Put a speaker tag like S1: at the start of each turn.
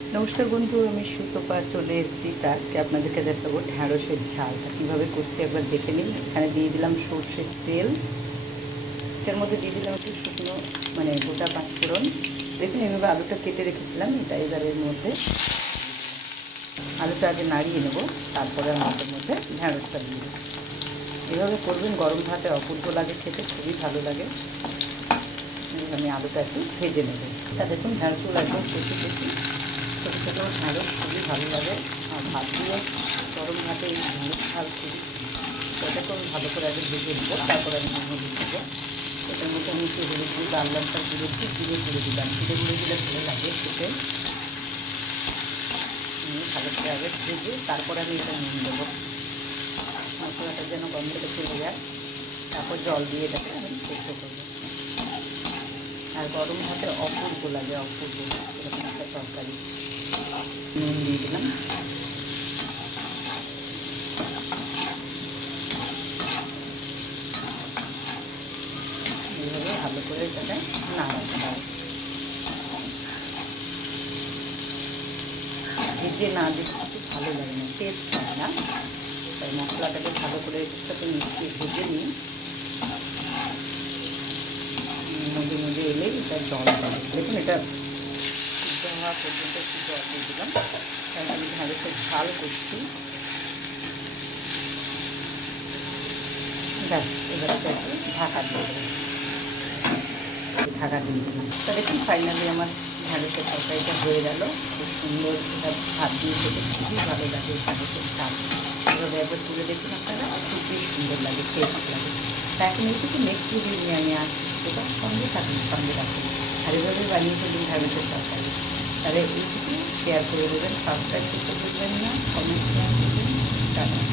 S1: নমস্কার বন্ধু, আমি সুতপা চলে এসেছি। তা আজকে আপনাদেরকে দেখাবো ঢ্যাঁড়সের ঝালটা কীভাবে করছি একবার দেখে নিন। এখানে দিয়ে দিলাম সর্ষের তেল। এটার মধ্যে দিয়ে দিলাম একটু শুকনো মানে গোটা পাঁচফোড়ন। দেখুন, এভাবে আলুটা কেটে রেখেছিলাম, এটা এবার এর মধ্যে আলুটা আগে নাড়িয়ে নেব, তারপরে আমাদের মধ্যে ঢ্যাঁড়সটা দিয়ে দেবো। এভাবে করবেন, গরম ভাতে অপূর্ব লাগে খেতে, খুবই ভালো লাগে। আমি আলুটা একটু ভেজে নেব। তা দেখুন, ঢ্যাঁড়সগুলো একদম কচি কচি ছোটো ছোটো ঢ্যাঁড়স খুবই ভালো লাগে, আর ভাত দিয়ে গরম ভাতে এই ঢ্যাঁড়স ঝাল খুবই আমি ভালো করে আগে ভেজে নেব, তারপরে আমি হলুদ দেবো। এটার মধ্যে আমি একটু হলুদ গুঁড়ো, লাল লঙ্কার গুঁড়ো, একটু জিরে দিলাম। জিরে গুঁড়ো দিলে ভালো লাগে খেতে। ভালো করে আগে ভেজে তারপরে আমি এটা নুন দেবো। মশলাটা যেন গন্ধটা চলে যায়, তারপর জল দিয়ে এটাকে আমি সেদ্ধ করব। আর গরম ভাতে অপূর্ব লাগে, অপূর্ব। নুন দিয়ে দিলাম। এইভাবে ভালো করে এটাকে নাড়াতে হবে। ভেজে না দিলে কিছু ভালো লাগে না টেস্ট হয় না। তাই মশলাটাকে ভালো করে সাথে মিশিয়ে ভেজে নিই। মধ্যে মধ্যে এলে এটা জল দেখুন, এটা হওয়া পর্যন্ত একটু জল দিয়ে দিলাম। কারণ আমি ঢাড়সে ঝাল করছি। ঢাকা দিয়ে দেবো ঢাকা দিয়ে দিলাম। তা দেখুন ফাইনালি আমার ঢ্যাঁড়সের তরকারিটা হয়ে গেল। খুব সুন্দর এটা ভাত দিয়ে খুবই ভালো লাগে ঢ্যাঁড়সের স্বাদ। এভাবে একবার তুলে দেখুন আপনারা, খুবই সুন্দর লাগে টেস্ট লাগে। তা এখন এইটুকু নেক্সট ভিডিও নিয়ে আমি আসছি। সঙ্গে থাকুন, সঙ্গে রাখুন আর এভাবে বানিয়ে ফেলুন ঢ্যাঁড়সের তরকারি। তাহলে এইটুকু শেয়ার করে দেবেন সাবস্ক্রাইব করতে ভুলবেন না কমেন্ট শেয়ার করবেন টাটা।